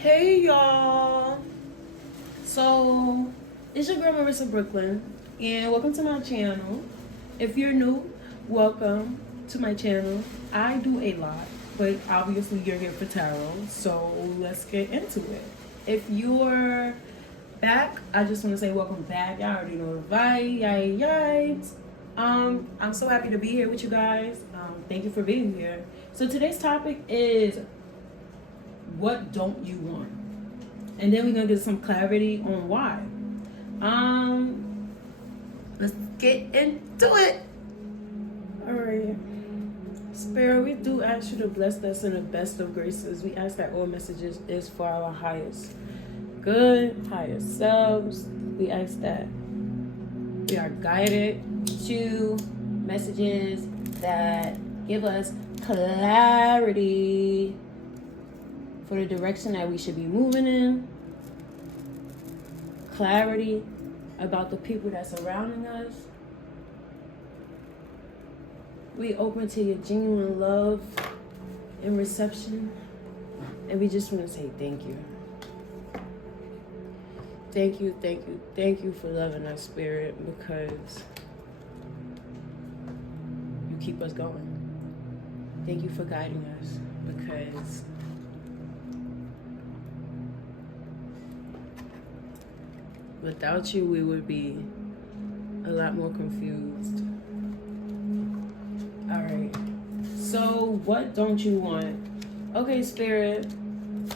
Hey y'all! So, it's your girl Marissa Brooklyn, and welcome to my channel. If you're new, welcome to my channel. I do a lot, but obviously you're here for tarot, so let's get into it. If you're back, I just want to say welcome back. Y'all already know the vibe. I'm so happy to be here with you guys. Thank you for being here. So today's topic is, what don't you want? And then we're gonna get some clarity on why. Let's get into it. All right, Spirit, we do ask you to bless us in the best of graces. We ask that all messages is for our highest good, higher selves. We ask that we are guided to messages that give us clarity for the direction that we should be moving in, clarity about the people that's surrounding us. We open to your genuine love and reception, and we just want to say thank you. Thank you for loving us, Spirit, because you keep us going. Thank you for guiding us, because without you, we would be a lot more confused. All right. So, what don't you want? Okay, Spirit,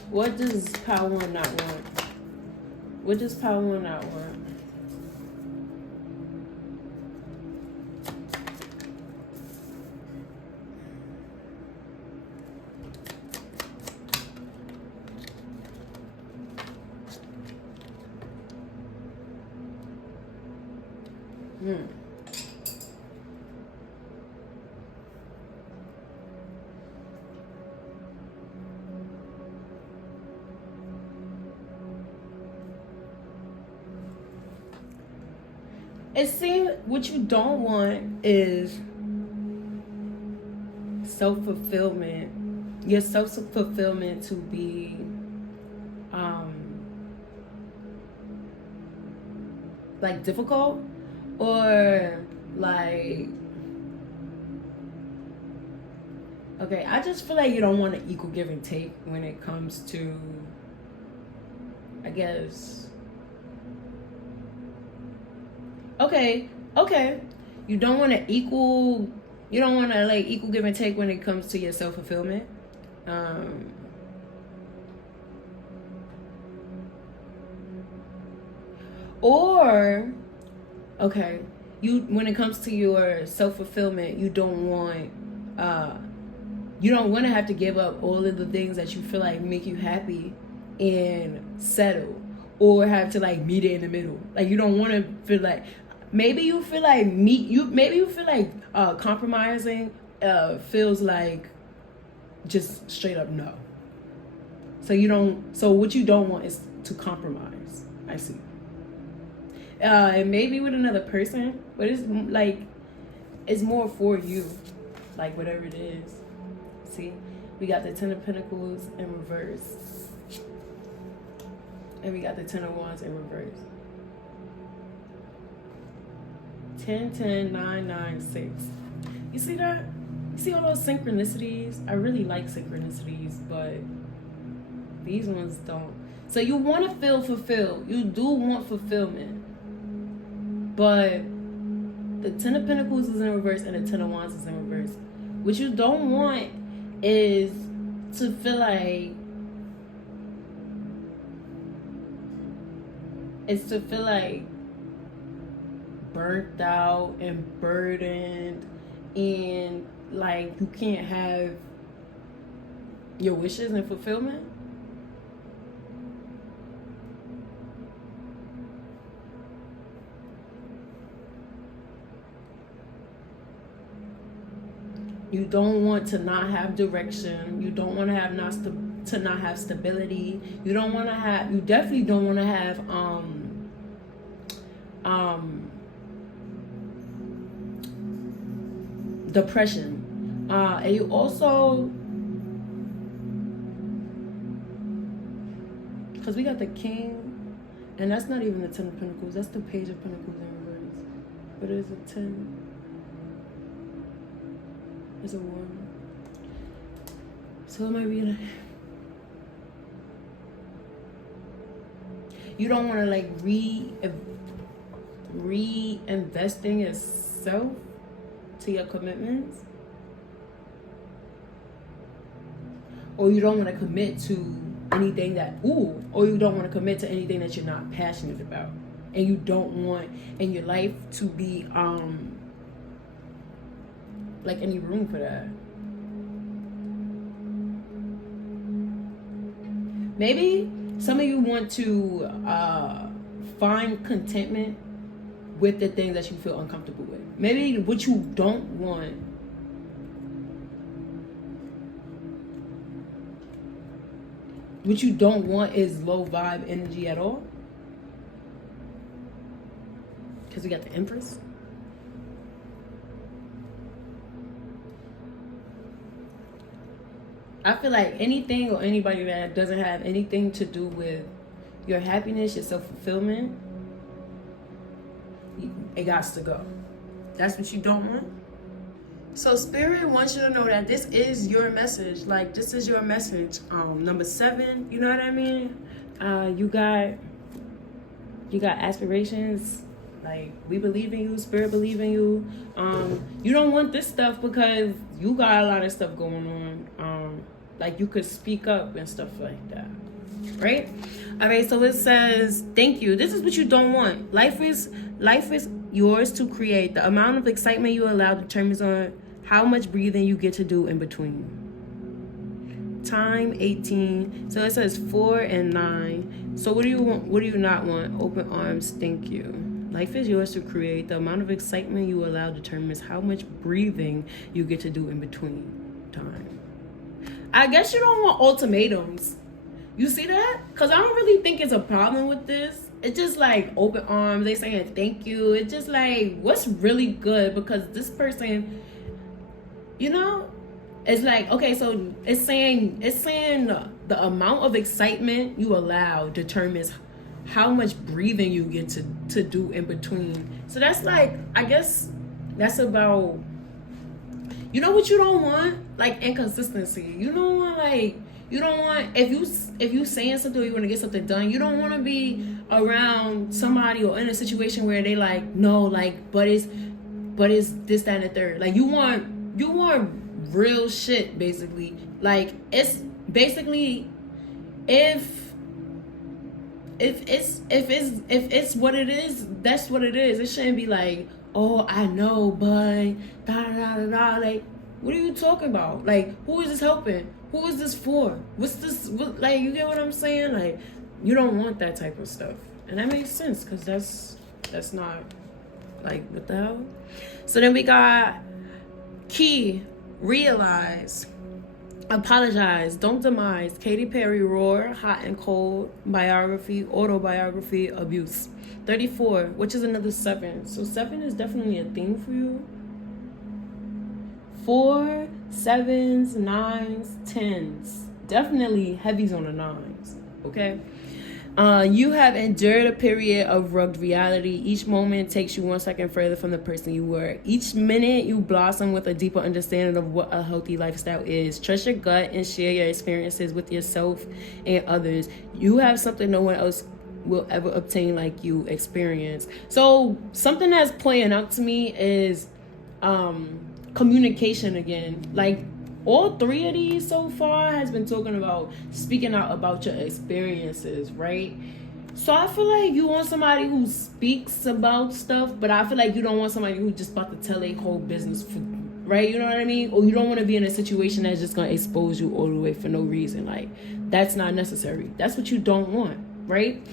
what does Power One not want? What does Power One not want? It seems what you don't want is self-fulfillment. Your self-fulfillment to be like difficult, or like, okay, I just feel like you don't want an equal give and take when it comes to, I guess, okay, you don't want to equal give and take when it comes to your self-fulfillment. Or, okay, when it comes to your self-fulfillment, you don't want to have to give up all of the things that you feel like make you happy and settle, or have to like meet it in the middle. Like, you don't want to feel like, maybe you feel like compromising feels like just straight up no. So what you don't want is to compromise. I see. And maybe with another person, but it's more for you, like whatever it is. See, we got the Ten of Pentacles in reverse, and we got the Ten of Wands in reverse. 10, 10, 9, 9, 6. You see that? You see all those synchronicities? I really like synchronicities, but these ones don't. So you want to feel fulfilled. You do want fulfillment. But the Ten of Pentacles is in reverse and the Ten of Wands is in reverse. What you don't want is to feel like burnt out and burdened, and like you can't have your wishes and fulfillment. You don't want to not have direction. You don't want to have not have stability. You definitely don't want to have depression. And you also Because we got the king, and that's not even the 10 of Pentacles. That's the page of Pentacles in reverse. But it's a 10. It's a 1. So it might be like... You don't want to like reinvesting yourself to your commitments. Or you don't want to commit to anything that, or you don't want to commit to anything that you're not passionate about. And you don't want in your life to be, like any room for that. Maybe some of you want to find contentment with the things that you feel uncomfortable with. Maybe what you don't want is low vibe energy at all. Because we got the Empress. I feel like anything or anybody that doesn't have anything to do with your happiness, your self-fulfillment, it got to go. That's what you don't want. So Spirit wants you to know that this is your message. Like, this is your message. Number 7, you know what I mean? You got aspirations. Like, we believe in you. Spirit believe in you. You don't want this stuff because you got a lot of stuff going on. Like, you could speak up and stuff like that. Right? All right, so it says, thank you. This is what you don't want. Life is yours to create. The amount of excitement you allow determines on how much breathing you get to do in between. Time 18. So it says 4 and 9. So what do you want? What do you not want? Open arms. Thank you. Life is yours to create. The amount of excitement you allow determines how much breathing you get to do in between time. I guess you don't want ultimatums. You see that? Because I don't really think it's a problem with this. It's just like open arms. They saying thank you. It's just like, what's really good? Because this person, you know, it's like, okay, so it's saying the amount of excitement you allow determines how much breathing you get to do in between. So that's like, I guess that's about, you know what you don't want? Like inconsistency. You don't want if you saying something or you want to get something done, you don't want to be around somebody or in a situation where they like, no, like, but it's this, that, and the third. Like you want real shit, basically. Like it's basically if it's what it is, that's what it is. It shouldn't be like, oh, I know, but da da da da. Like, what are you talking about? Like, who is this helping? Who is this for? What's this? Like, you get what I'm saying? Like, you don't want that type of stuff, and that makes sense because that's not like what the hell. So then we got Key, realize, apologize, don't demise, Katy Perry, roar, hot and cold, biography, autobiography, abuse. 34, which is another 7. So 7 is definitely a theme for you. 4, 7s, 9s, 10s. Definitely heavies on the 9s. Okay? You have endured a period of rugged reality. Each moment takes you one second further from the person you were. Each minute you blossom with a deeper understanding of what a healthy lifestyle is. Trust your gut and share your experiences with yourself and others. You have something no one else will ever obtain like you experience. So something that's playing out to me is communication again. Like all 3 of these so far has been talking about speaking out about your experiences, right? So I feel like you want somebody who speaks about stuff, but I feel like you don't want somebody who's just about to tell their whole business, right? You know what I mean? Or you don't want to be in a situation that's just going to expose you all the way for no reason. Like, that's not necessary. That's what you don't want, right?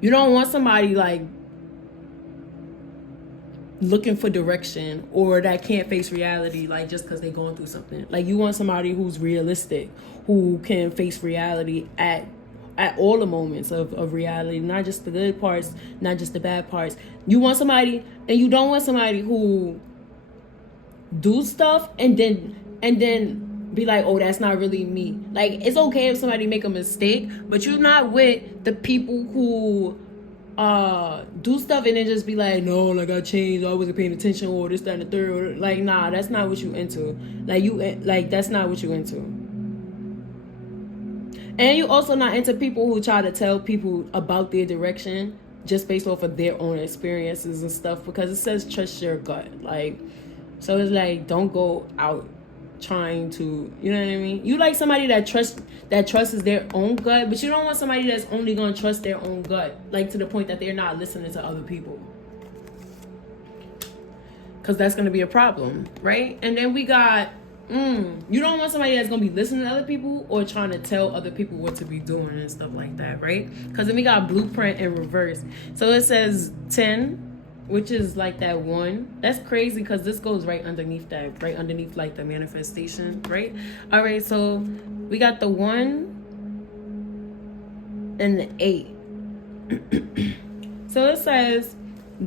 You don't want somebody like looking for direction or that can't face reality, like just because they're going through something. Like you want somebody who's realistic, who can face reality at all the moments of reality, not just the good parts, not just the bad parts. You want somebody, and you don't want somebody who do stuff and then be like, oh, that's not really me. Like, it's okay if somebody make a mistake, but you're not with the people who do stuff and then just be like, no, like I changed, I wasn't paying attention, or this, that, and the third. Or, like, nah, that's not what you into. Like that's not what you into. And you also not into people who try to tell people about their direction just based off of their own experiences and stuff, because it says trust your gut. Like, so it's like, don't go out trying to, you know what I mean? You like somebody that trusts their own gut, but you don't want somebody that's only going to trust their own gut, like to the point that they're not listening to other people, because that's going to be a problem, right? And then we got you don't want somebody that's going to be listening to other people or trying to tell other people what to be doing and stuff like that, right? Because then we got blueprint in reverse. So it says 10, which is like that 1. That's crazy because this goes right underneath that, right underneath like the manifestation, right? All right, so we got the 1 and the 8. So it says,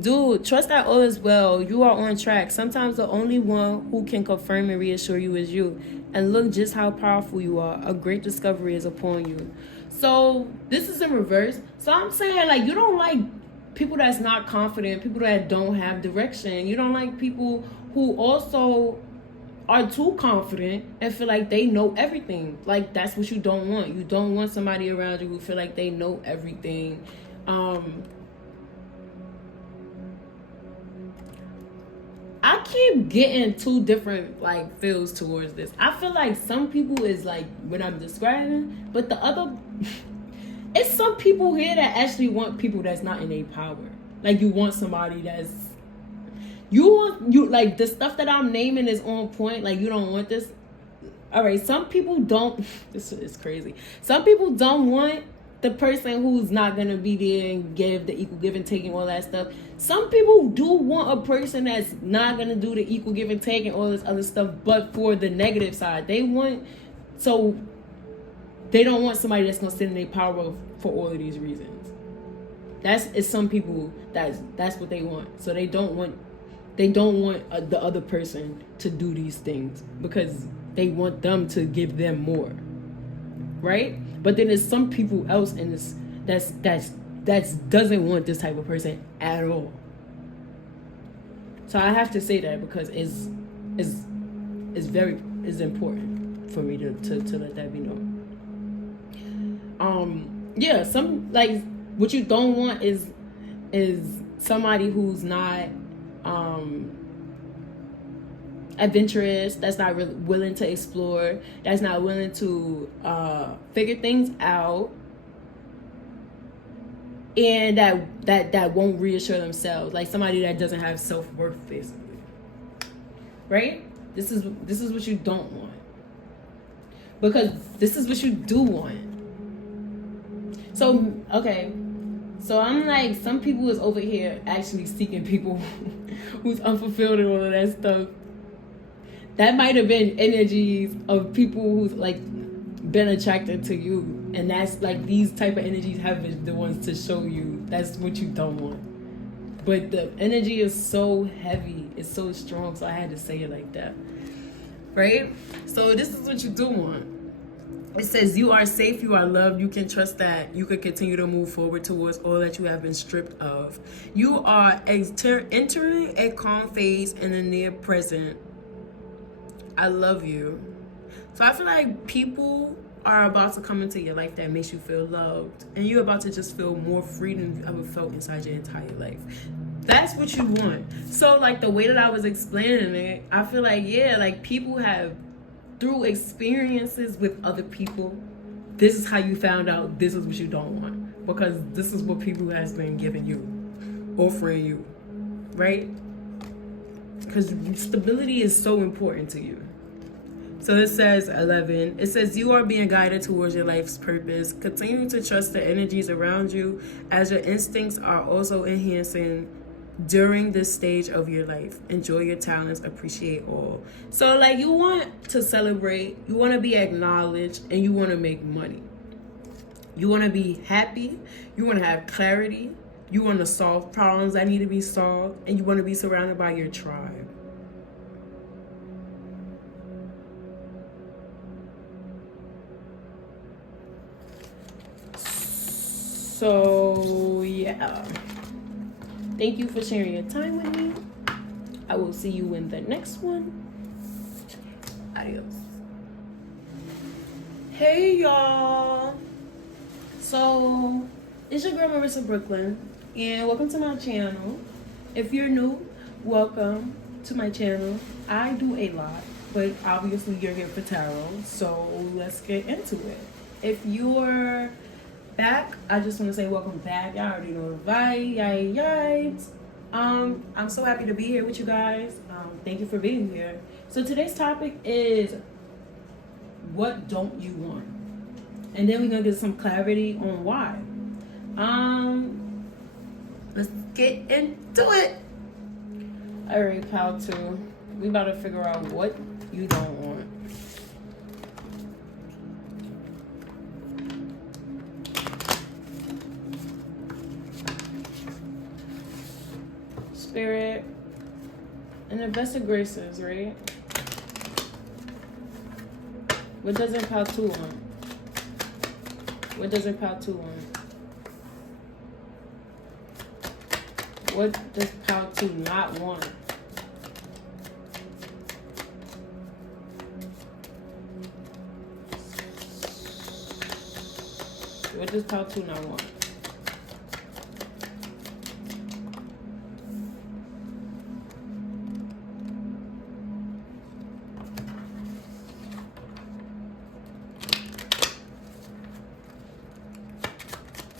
dude, trust that all is well. You are on track. Sometimes the only one who can confirm and reassure you is you. And look just how powerful you are. A great discovery is upon you. So this is in reverse. So I'm saying, like, you don't like people that's not confident, people that don't have direction. You don't like people who also are too confident and feel like they know everything. Like, that's what you don't want. You don't want somebody around you who feel like they know everything. I keep getting 2 different like feels towards this. I feel like some people is like when I'm describing, but the other it's some people here that actually want people that's not in their power. Like, you want somebody that's you like the stuff that I'm naming is on point. Like, you don't want this. All right, some people don't. This is crazy. Some people don't want the person who's not gonna be there and give the equal give and take and all that stuff. Some people do want a person that's not gonna do the equal give and take and all this other stuff, but for the negative side. They don't want somebody that's gonna sit in their power for all of these reasons. It's some people that's what they want. So they don't want the other person to do these things because they want them to give them more, right? But then there's some people else in this that's doesn't want this type of person at all. So I have to say that because it's important for me to let that be known. Yeah, some like what you don't want is somebody who's not adventurous, that's not really willing to explore, that's not willing to figure things out, and that won't reassure themselves, like somebody that doesn't have self-worth, basically, right? This is what you don't want, because this is what you do want. So okay, so I'm like, some people is over here actually seeking people who's unfulfilled and all of that stuff. That might have been energies of people who's like been attracted to you, and that's like these type of energies have been the ones to show you that's what you don't want. But the energy is so heavy, it's so strong, so I had to say it like that, right? So this is what you do want. It says you are safe, you are loved, you can trust that you can continue to move forward towards all that you have been stripped of. You are entering a calm phase in the near present. I love you. So I feel like people are about to come into your life that makes you feel loved, and you're about to just feel more free than you've ever felt inside your entire life. That's what you want. So like the way that I was explaining it, I feel like, yeah, like people have, through experiences with other people, this is how you found out this is what you don't want, because this is what people has been giving you, offering you, right? Because stability is so important to you. So it says 11. It says you are being guided towards your life's purpose. Continue to trust the energies around you, as your instincts are also enhancing during this stage of your life. Enjoy your talents, appreciate all. So like, you want to celebrate, you want to be acknowledged, and you want to make money. You want to be happy, you want to have clarity, you want to solve problems that need to be solved, and you want to be surrounded by your tribe. So yeah, thank you for sharing your time with me. I will see you in the next one. Adios. Hey y'all, so it's your girl Marissa Brooklyn, and welcome to my channel. If you're new, welcome to my channel. I do a lot, but obviously you're here for tarot, so let's get into it. If you're back, I just want to say welcome back. Y'all already know the vibe. I'm so happy to be here with you guys. Thank you for being here. So today's topic is, what don't you want? And then we're gonna get some clarity on why. Let's get into it. Alright, pal two. We about to figure out what you don't want. Spirit and the best of graces, right? What doesn't pal two want? What doesn't pal two want? What does pal two not want? What does pal two not want?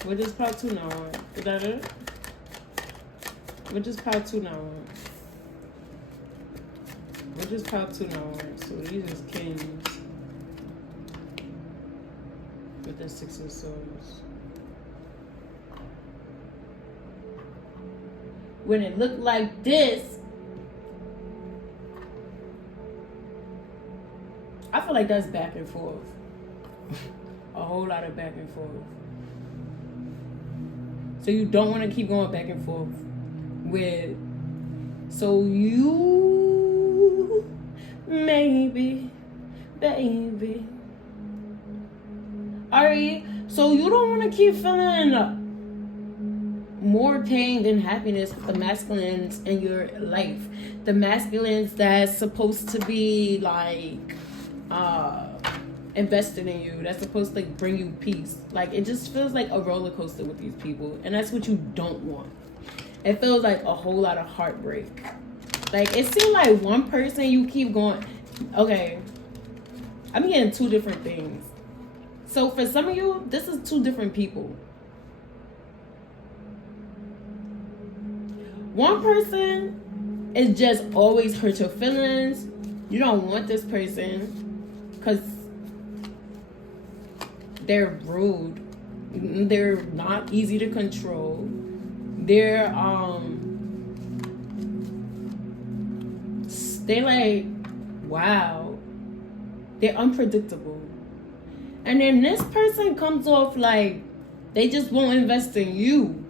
What does pal two not want? Is that it? What does pal two not want? What does pal two not want? So these is kings with the Six of Swords. When it looked like this, I feel like that's back and forth. A whole lot of back and forth. So you don't want to keep going back and forth with, so you, maybe, baby. Alright, so you don't want to keep feeling more pain than happiness with the masculines in your life. The masculines that's supposed to be like, invested in you, that's supposed to like bring you peace. Like, it just feels like a roller coaster with these people, and that's what you don't want. It feels like a whole lot of heartbreak. Like, it seems like one person you keep going, okay, I'm getting two different things. So for some of you, this is two different people. One person is just always hurt your feelings. You don't want this person because they're rude. They're not easy to control. They're like, wow. They're unpredictable. And then this person comes off like they just won't invest in you.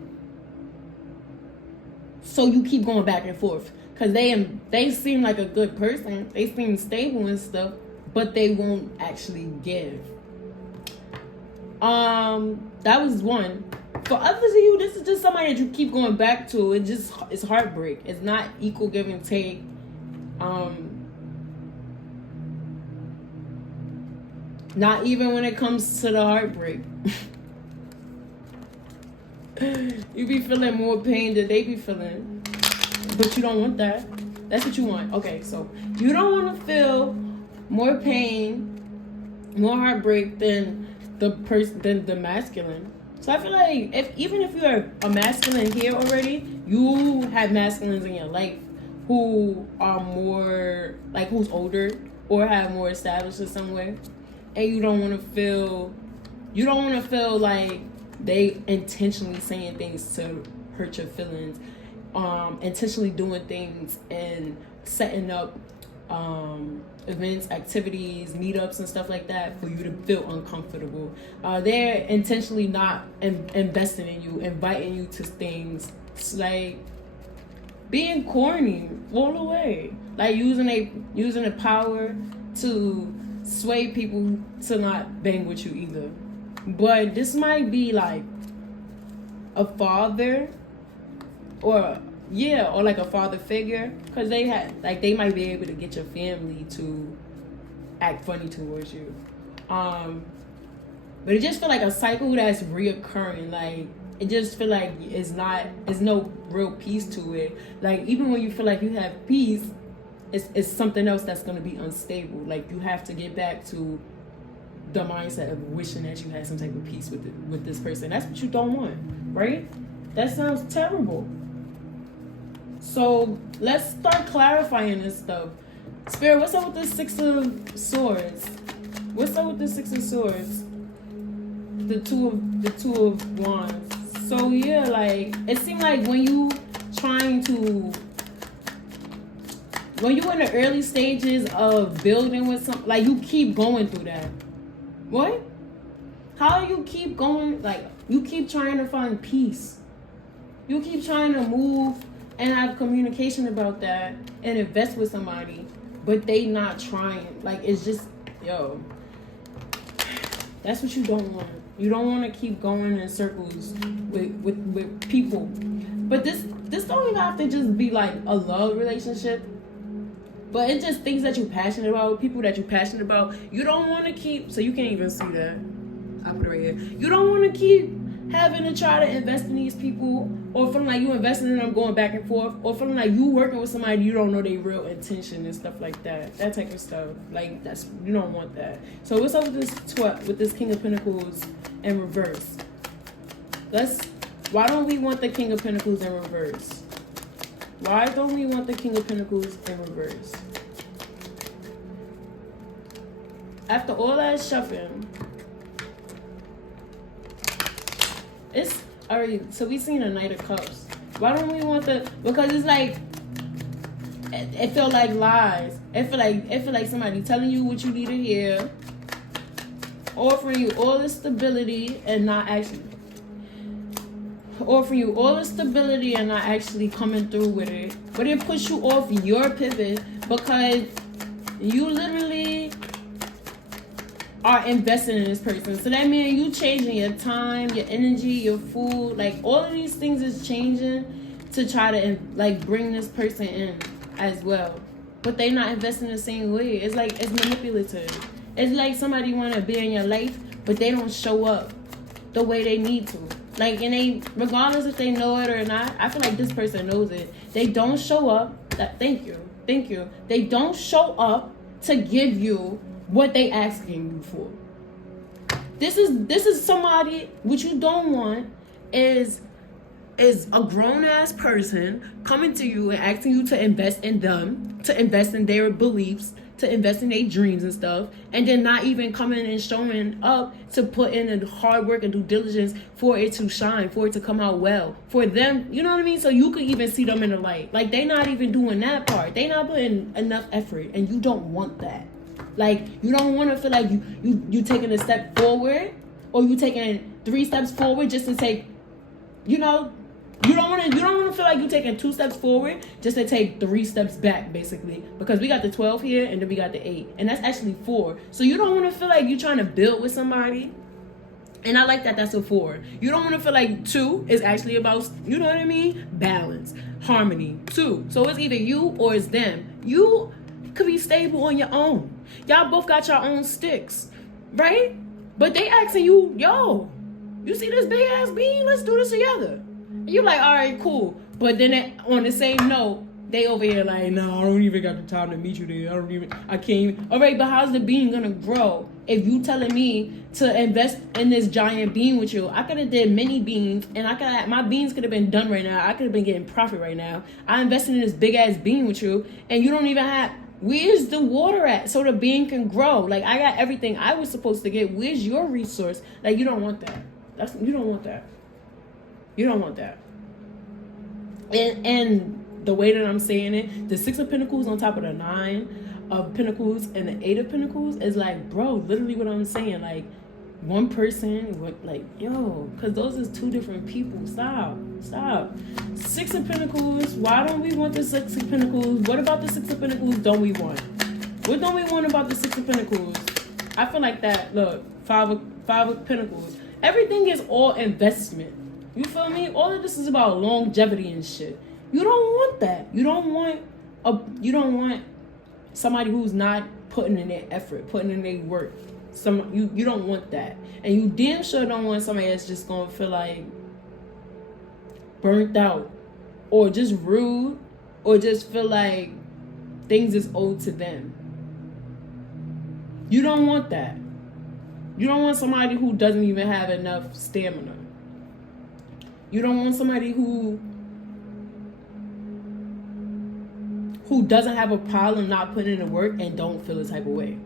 So you keep going back and forth. Because they seem like a good person. They seem stable and stuff. But they won't actually give. That was one. For others of you, this is just somebody that you keep going back to. It's heartbreak. It's not equal give and take. Not even when it comes to the heartbreak. You be feeling more pain than they be feeling. But you don't want that. That's what you want. Okay, so you don't want to feel more pain, more heartbreak than the masculine. So I feel like even if you're a masculine here already, you have masculines in your life who are more like, who's older or have more established in some way, and you don't want to feel like they intentionally saying things to hurt your feelings, intentionally doing things and setting up events, activities, meetups and stuff like that for you to feel uncomfortable. They're intentionally not investing in you, inviting you to things. It's like being corny all the way, like using a power to sway people to not bang with you either. But this might be like a father or like a father figure, because they might be able to get your family to act funny towards you. But it just feel like a cycle that's reoccurring. Like, it just feel like it's no real peace to it. Like, even when you feel like you have peace, it's something else that's going to be unstable. Like, you have to get back to the mindset of wishing that you had some type of peace with this person. That's what you don't want, right? That sounds terrible. So let's start clarifying this stuff. Spirit, what's up with the Six of Swords? What's up with the Six of Swords? The two of Wands. So yeah, like, it seemed like when you in the early stages of building with something, like, you keep going through that. What? How do you keep going? Like, you keep trying to find peace. You keep trying to move and have communication about that and invest with somebody, but they not trying. Like, it's just, that's what you don't want. You don't want to keep going in circles with people. But this don't even have to just be like a love relationship. But it's just things that you're passionate about, people that you're passionate about. You don't want to keep, so you can't even see that. I put it right here. You don't want to keep having to try to invest in these people, or feeling like you investing in them going back and forth, or feeling like you working with somebody you don't know their real intention and stuff like that. That type of stuff. Like, you don't want that. So what's up with this King of Pentacles in reverse? Why don't we want the King of Pentacles in reverse? Why don't we want the King of Pentacles in reverse? After all that shuffling, it's already, so we seen a Knight of Cups. Why don't we want because it's like, it feel like lies. It feel like somebody telling you what you need to hear, offering you all the stability and not actually coming through with it. But it puts you off your pivot because you literally are investing in this person. So that means you changing your time, your energy, your food, like, all of these things is changing to try to like bring this person in as well. But they not investing the same way. It's like, it's manipulative. It's like somebody want to be in your life, but they don't show up the way they need to. Like, and they, regardless if they know it or not, I feel like this person knows it. They don't show up. Thank you. They don't show up to give you what they asking you for. This is somebody, what you don't want is a grown-ass person coming to you and asking you to invest in them, to invest in their beliefs, to invest in their dreams and stuff, and then not even coming and showing up to put in the hard work and due diligence for it to shine, for it to come out well, for them, you know what I mean? So you could even see them in the light. Like, they not even doing that part. They not putting enough effort, and you don't want that. Like, you don't want to feel like you taking a step forward, or you taking 3 steps forward just to take, you don't want to feel like you're taking 2 steps forward just to take 3 steps back, basically. Because we got the 12 here, and then we got the 8. And that's actually 4. So you don't want to feel like you're trying to build with somebody. And I like that that's a 4. You don't want to feel like 2 is actually about, you know what I mean? Balance, harmony, 2. So it's either you or it's them. You could be stable on your own. Y'all both got your own sticks, right? But they asking you, yo, you see this big ass bean? Let's do this together. And you like, all right, cool. But then on the same note, they over here like, no, I don't even got the time to meet you there. I can't even. All right, but how's the bean gonna grow if you telling me to invest in this giant bean with you? I could have did many beans, and my beans could have been done right now. I could have been getting profit right now. I invested in this big ass bean with you, and you don't even have. Where's the water at so the bean can grow? Like, I got everything I was supposed to get. Where's your resource? Like, you don't want that. You don't want that. You don't want that. And the way that I'm saying it, the 6 of Pentacles on top of the 9 of Pentacles and the 8 of Pentacles is like, bro, literally what I'm saying. Like, one person, like, yo, because those is 2 different people. Stop. 6 of Pentacles. Why don't we want the 6 of Pentacles? What about the 6 of Pentacles don't we want? What don't we want about the 6 of Pentacles? I feel like that. Look, 5 of Pentacles. Everything is all investment. You feel me? All of this is about longevity and shit. You don't want that. You don't want somebody who's not putting in their effort, putting in their work. You don't want that. And you damn sure don't want somebody that's just gonna feel like burnt out, or just rude, or just feel like things is owed to them. You don't want that. You don't want somebody who doesn't even have enough stamina. You don't want somebody who doesn't have a problem not putting in the work and don't feel a type of way.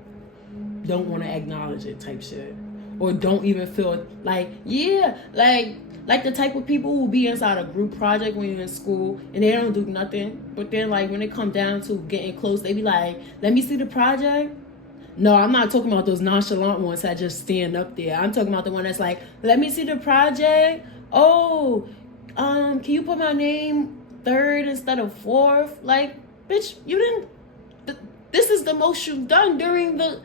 Don't want to acknowledge it type shit. Or don't even feel like, yeah, like the type of people who be inside a group project when you're in school and they don't do nothing. But then like when it come down to getting close, they be like, let me see the project. No, I'm not talking about those nonchalant ones that just stand up there. I'm talking about the one that's like, let me see the project. Oh, can you put my name third instead of fourth? Like, bitch, you didn't. This is the most you've done during the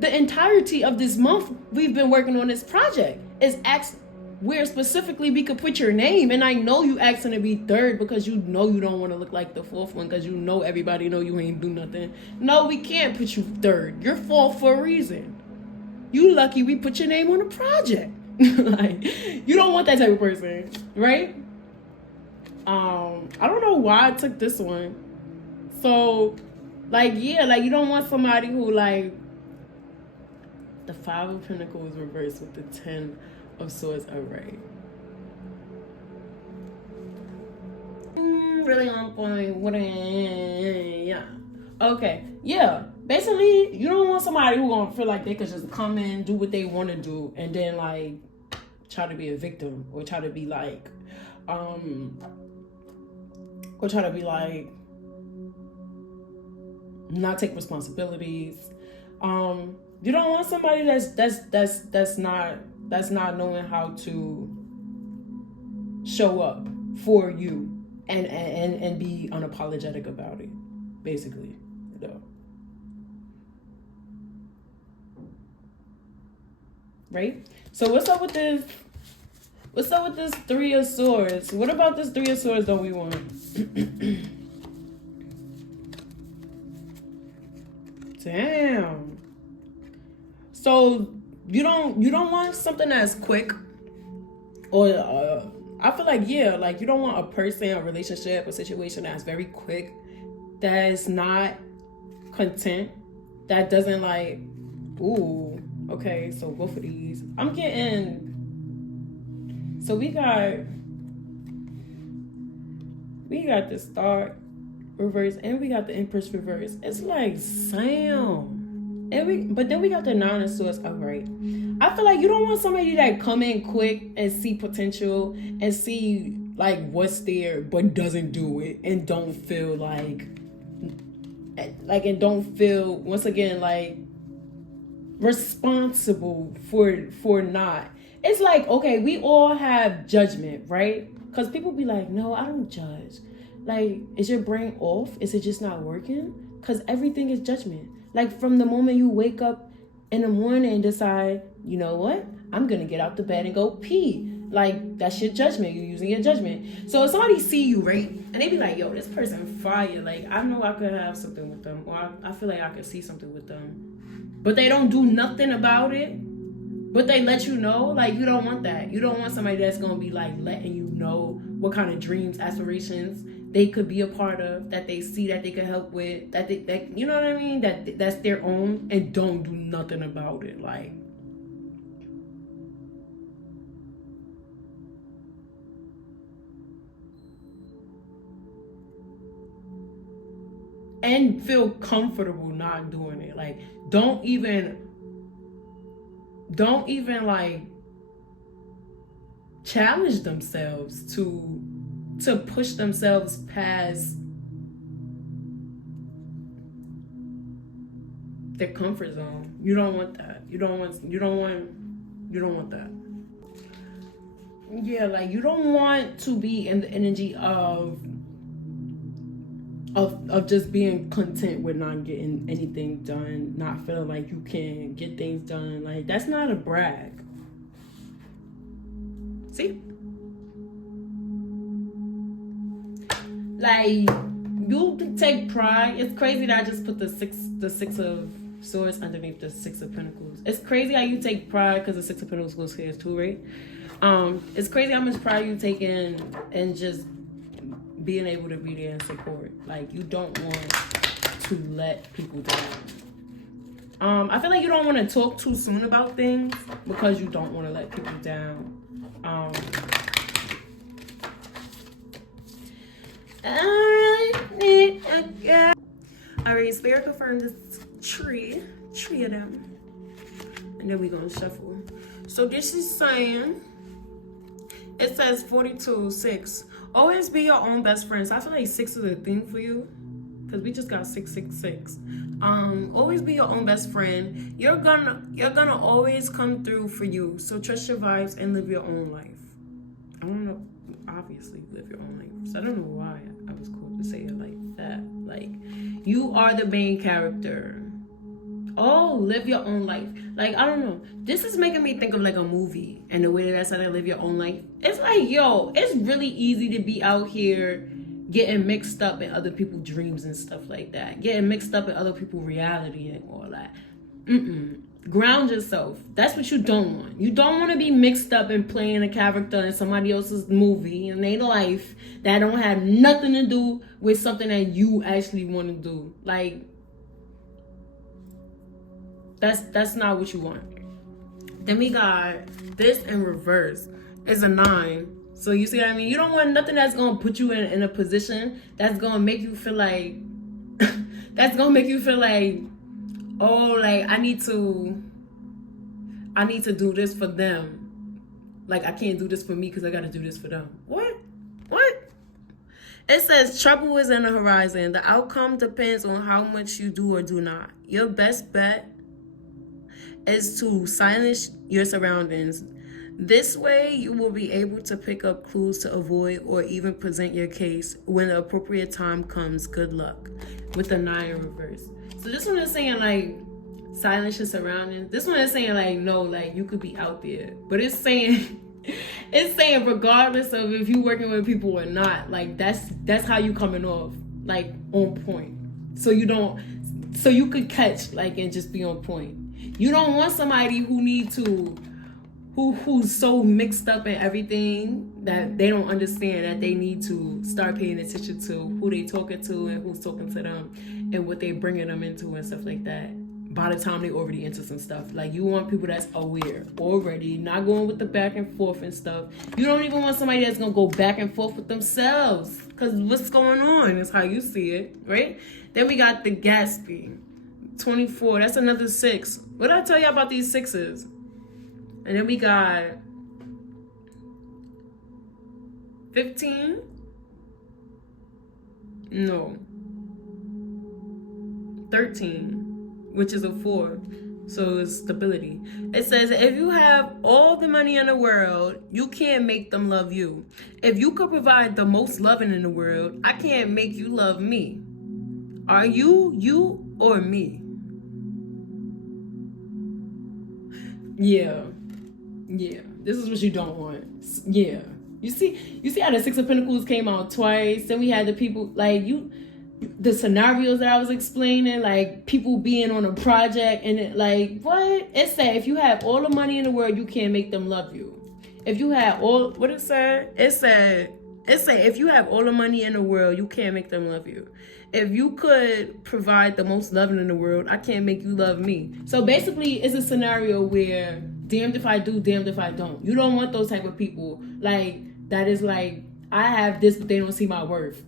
entirety of this month. We've been working on this project. Is asked where specifically we could put your name, and I know you asking to be third because you know you don't want to look like the fourth one because you know everybody know you ain't do nothing. No, we can't put you third. You're fourth for a reason. You lucky we put your name on the project. Like, you don't want that type of person, right? I don't know why I took this one. So, like, yeah, like you don't want somebody who like the 5 of Pentacles reversed with the 10 of Swords upright. Really on point. What? Yeah. Okay. Yeah. Basically, you don't want somebody who gonna feel like they could just come in, do what they want to do, and then like try to be a victim, or try to be like, not take responsibilities. You don't want somebody that's not knowing how to show up for you and be unapologetic about it, basically. Right? So what's up with this 3 of Swords? What about this 3 of Swords don't we want? Damn. So you don't want something that's quick, or I feel like, yeah, like you don't want a person, a relationship, a situation that's very quick, that is not content, that doesn't like, ooh, okay, so both of these. I'm getting, so we got the Star reverse and we got the Empress reverse. It's like, Sam. But then we got the 9 of Swords upright. I feel like you don't want somebody that come in quick and see potential and see like what's there, but doesn't do it and don't feel like and don't feel, once again, like responsible for not. It's like, okay, we all have judgment, right? Because people be like, no, I don't judge. Like, is your brain off? Is it just not working? Because everything is judgment. Like, from the moment you wake up in the morning and decide, you know what? I'm going to get out the bed and go pee. Like, that's your judgment. You're using your judgment. So if somebody see you, right? And they be like, yo, this person fire. Like, I know I could have something with them. Or I feel like I could see something with them. But they don't do nothing about it. But they let you know. Like, you don't want that. You don't want somebody that's going to be, like, letting you know what kind of dreams, aspirations they could be a part of, that they see, that they could help with, that you know what I mean? That's their own, and don't do nothing about it. Like, and feel comfortable not doing it. Like, don't even like challenge themselves to push themselves past their comfort zone. You don't want that. You don't want that. Yeah, like, you don't want to be in the energy of just being content with not getting anything done, not feeling like you can get things done. Like, that's not a brag. See? like, you take pride. It's crazy that I just put the six of swords underneath the 6 of pentacles. It's crazy how you take pride because the 6 of pentacles goes here too, right? It's crazy how much pride you take in and just being able to be there and support. Like, you don't want to let people down. I feel like you don't want to talk too soon about things because you don't want to let people down. Alright, Spirit confirmed this three of them. And then we're going to shuffle. So this is saying, it says 42, 6. Always be your own best friend. So I feel like 6 is a thing for you. Because we just got 666. Always be your own best friend. You're gonna always come through for you. So trust your vibes and live your own life. I don't know, obviously live your own life. So I don't know why I was called to say it like that. Like, you are the main character. Oh, live your own life. Like, I don't know. This is making me think of like a movie and the way that I said I live your own life. It's like, yo, it's really easy to be out here getting mixed up in other people's dreams and stuff like that. Getting mixed up in other people's reality and all that. Ground yourself. That's what you don't want. You don't want to be mixed up in playing a character in somebody else's movie and their life that don't have nothing to do with something that you actually want to do. Like, that's not what you want. Then we got this in reverse. It's a 9. So you see what I mean? You don't want nothing that's going to put you in a position that's going to make you feel like, oh, like, I need to do this for them. Like, I can't do this for me because I got to do this for them. What? It says trouble is in the horizon. The outcome depends on how much you do or do not. Your best bet is to silence your surroundings. This way, you will be able to pick up clues to avoid or even present your case when the appropriate time comes. Good luck. With the 9 in reverse. So this one is saying, like, silence your surroundings. This one is saying, like, no, like, you could be out there. But it's saying, regardless of if you working with people or not, like, that's how you coming off, like, on point. So you could catch, like, and just be on point. You don't want somebody who's so mixed up in everything that they don't understand that they need to start paying attention to who they talking to and who's talking to them and what they bringing them into and stuff like that. By the time they already into some stuff, like, you want people that's aware already, not going with the back and forth and stuff. You don't even want somebody that's gonna go back and forth with themselves, because what's going on is how you see it, right? Then we got the Gatsby, 24. That's another 6. What did I tell you about these 6s? And then we got 15. No. 13, which is a 4. So it's stability. It says, if you have all the money in the world, you can't make them love you. If you could provide the most loving in the world, I can't make you love me. Are you or me? Yeah. This is what you don't want. Yeah. You see how the 6 of Pentacles came out twice. Then we had the people, like, the scenarios that I was explaining, like, people being on a project and it, like, what? It said, if you have all the money in the world, you can't make them love you. If you have all, what it said? It said, if you have all the money in the world, you can't make them love you. If you could provide the most loving in the world, I can't make you love me. So basically, it's a scenario where damned if I do, damned if I don't. You don't want those type of people. Like, that is like, I have this, but they don't see my worth.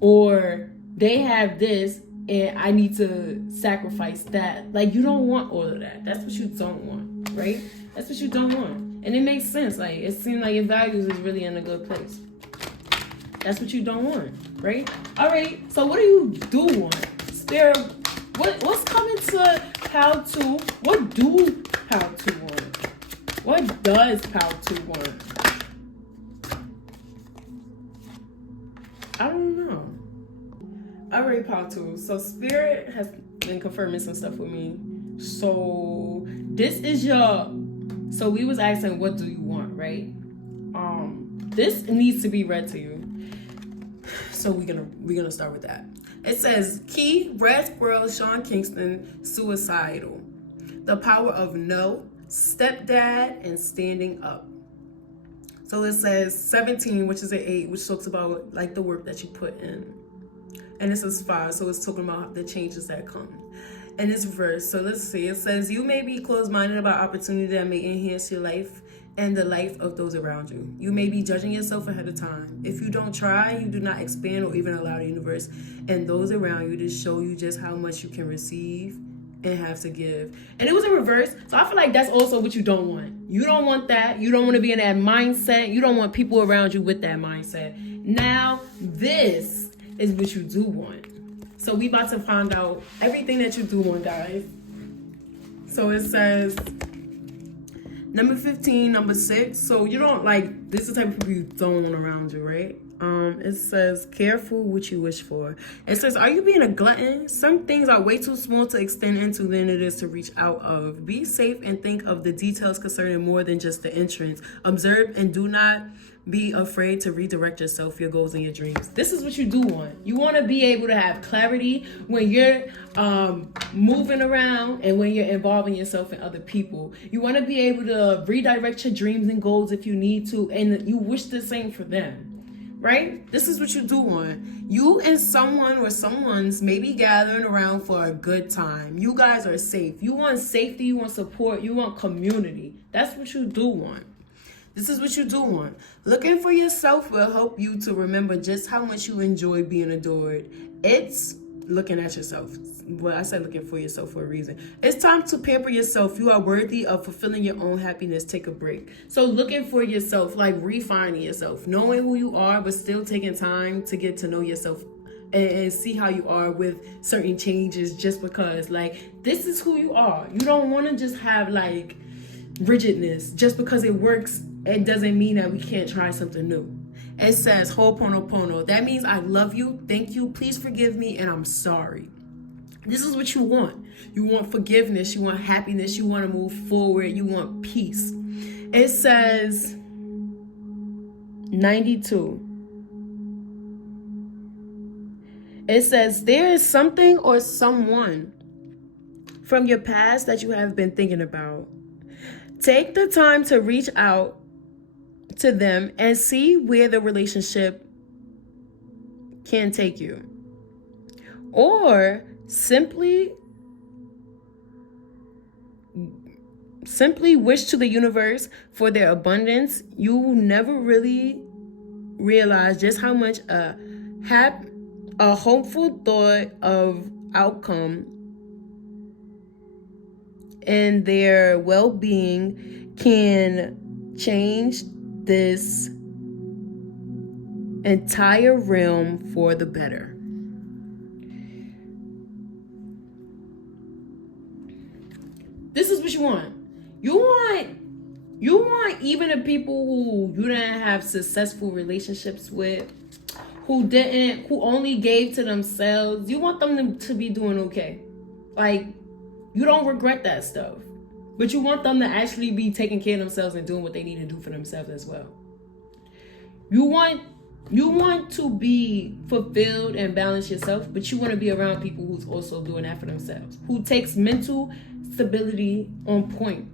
Or they have this, and I need to sacrifice that. Like, you don't want all of that. That's what you don't want, right? That's what you don't want. And it makes sense. Like, it seems like your values is really in a good place. That's what you don't want, right? All right, so what do you do want? Spirit, what's coming to how to, what do how to want? What does how to want? I don't know. All right, how to. So Spirit has been confirming some stuff with me. So this is so we was asking, what do you want, right? This needs to be read to you. So we're gonna start with that. It says, Key, Red Squirrel, Sean Kingston, suicidal. The power of no, stepdad, and standing up. So it says 17, which is an 8, which talks about like the work that you put in. And this is 5, so it's talking about the changes that come. And this verse, so let's see, it says, you may be closed-minded about opportunity that may enhance your life and the life of those around you. You may be judging yourself ahead of time. If you don't try, you do not expand or even allow the universe and those around you to show you just how much you can receive and have to give. And it was in reverse, so I feel like that's also what you don't want. You don't want that. You don't want to be in that mindset. You don't want people around you with that mindset. Now, this is what you do want. So we about to find out everything that you do want, guys. So it says, number 15, number 6. So you don't like, this is the type of people you don't want around you, right? It says, careful what you wish for. It says, are you being a glutton? Some things are way too small to extend into than it is to reach out of. Be safe and think of the details concerning more than just the entrance. Observe and do not be afraid to redirect yourself, your goals, and your dreams. This is what you do want. You want to be able to have clarity when you're moving around and when you're involving yourself in other people. You want to be able to redirect your dreams and goals if you need to, and you wish the same for them, right? This is what you do want. You and someone or someone's maybe gathering around for a good time. You guys are safe. You want safety, you want support, you want community. That's what you do want. This is what you do want. Looking for yourself will help you to remember just how much you enjoy being adored. It's looking at yourself. Well, I said looking for yourself for a reason. It's time to pamper yourself. You are worthy of fulfilling your own happiness. Take a break. So looking for yourself, like refining yourself, knowing who you are, but still taking time to get to know yourself and see how you are with certain changes just because, like, this is who you are. You don't want to just have, like, rigidness. Just because it works, it doesn't mean that we can't try something new. It says, Ho'oponopono. That means I love you, thank you, please forgive me, and I'm sorry. This is what you want. You want forgiveness, you want happiness, you want to move forward, you want peace. It says 92. It says, there is something or someone from your past that you have been thinking about. Take the time to reach out to them and see where the relationship can take you. Or simply wish to the universe for their abundance. You never really realize just how much a hopeful thought of outcome and their well-being can change this entire realm for the better. This is what you want. You want even the people who you didn't have successful relationships with, who only gave to themselves. You want them to be doing okay. Like, you don't regret that stuff. But you want them to actually be taking care of themselves and doing what they need to do for themselves as well. You want to be fulfilled and balance yourself, but you want to be around people who's also doing that for themselves. Who takes mental stability on point.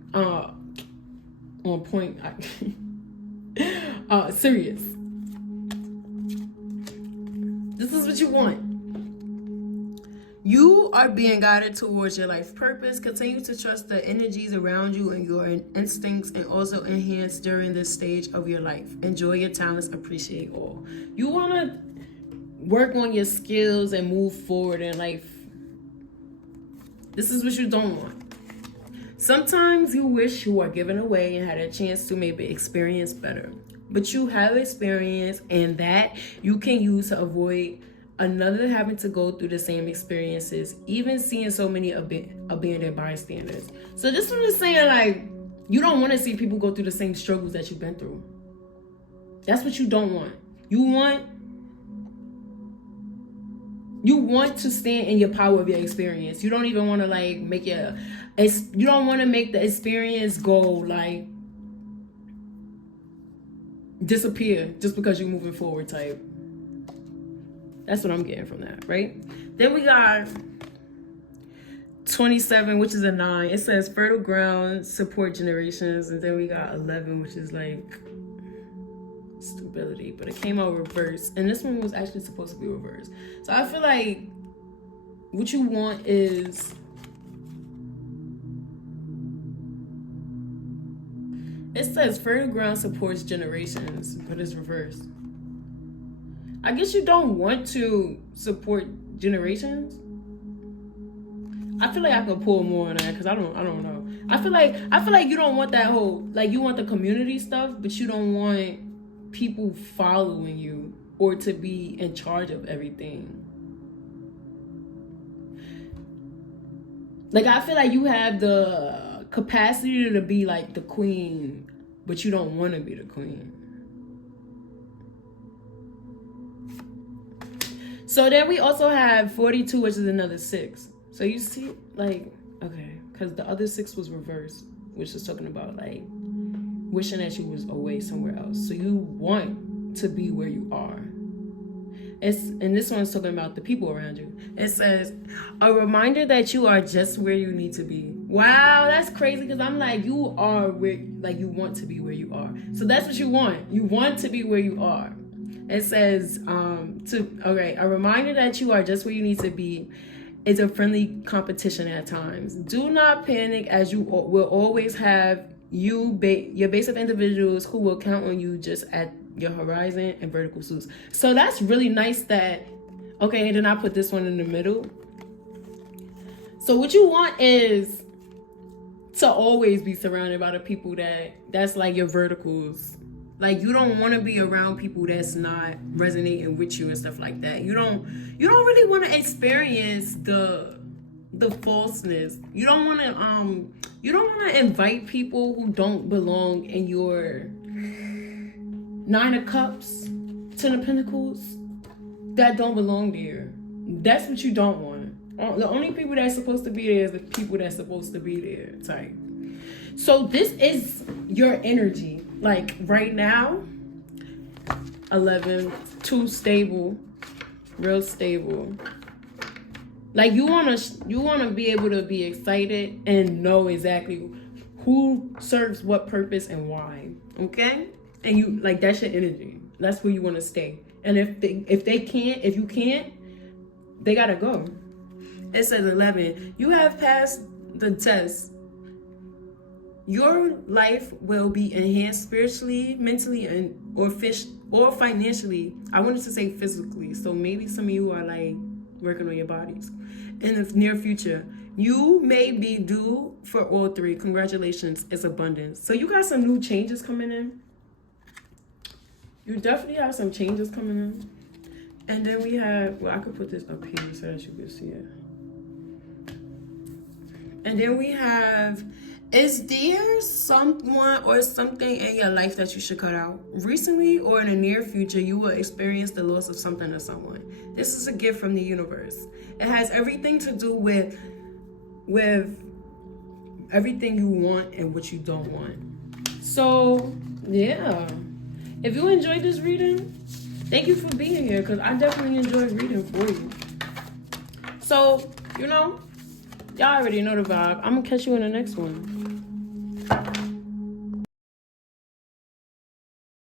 Serious. This is what you want. You are being guided towards your life purpose. Continue to trust the energies around you and your instincts, and also enhance during this stage of your life. Enjoy your talents, appreciate all. You want to work on your skills and move forward in life. This is what you don't want. Sometimes you wish you were given away and had a chance to maybe experience better. But you have experience, and that you can use to avoid another having to go through the same experiences, even seeing so many abandoned bystanders. So this one is saying, like, you don't want to see people go through the same struggles that you've been through. That's what you don't want. You want to stand in your power of your experience. You don't even want to, like, you don't want to make the experience go, like, disappear just because you're moving forward type. That's what I'm getting from that, right? Then we got 27, which is a 9. It says fertile ground, support generations. And then we got 11, which is like stability. But it came out reversed. And this one was actually supposed to be reversed. So I feel like what you want is... It says fertile ground supports generations, but it's reversed. I guess you don't want to support generations. I feel like I could pull more on that because I don't know. I feel like you don't want that whole, like, you want the community stuff, but you don't want people following you or to be in charge of everything. Like, I feel like you have the capacity to be like the queen, but you don't want to be the queen. So then we also have 42, which is another 6. So you see, like, okay, because the other 6 was reversed, which is talking about like wishing that you was away somewhere else. So you want to be where you are. And this one's talking about the people around you. It says, a reminder that you are just where you need to be. Wow, that's crazy, because I'm like, you are where, like, you want to be where you are. So that's what you want. You want to be where you are. It says, a reminder that you are just where you need to be is a friendly competition at times. Do not panic, as you will always have your base of individuals who will count on you just at your horizon and vertical suits. So that's really nice that, okay, and then I put this one in the middle. So what you want is to always be surrounded by the people that's like your verticals. Like, you don't want to be around people that's not resonating with you and stuff like that. You don't really want to experience the falseness. You don't want to invite people who don't belong in your 9 of Cups, 10 of Pentacles, that don't belong there. That's what you don't want. The only people that's supposed to be there is the people that's supposed to be there type. So this is your energy. Like, right now, 11, 2 stable, real stable. Like, you wanna be able to be excited and know exactly who serves what purpose and why. Okay? And you, like, that's your energy. That's where you want to stay. And if you can't, they gotta go. It says 11. You have passed the test. Your life will be enhanced spiritually, mentally, or financially. I wanted to say physically. So maybe some of you are like working on your bodies. In the near future, you may be due for all 3. Congratulations, it's abundance. So you got some new changes coming in. You definitely have some changes coming in. And then we have, well, I could put this up here so that you can see it. And then we have, is there someone or something in your life that you should cut out? Recently or in the near future, you will experience the loss of something or someone. This is a gift from the universe. It has everything to do with everything you want and what you don't want. So, yeah. If you enjoyed this reading, thank you for being here, because I definitely enjoyed reading for you. So, y'all already know the vibe. I'm going to catch you in the next one.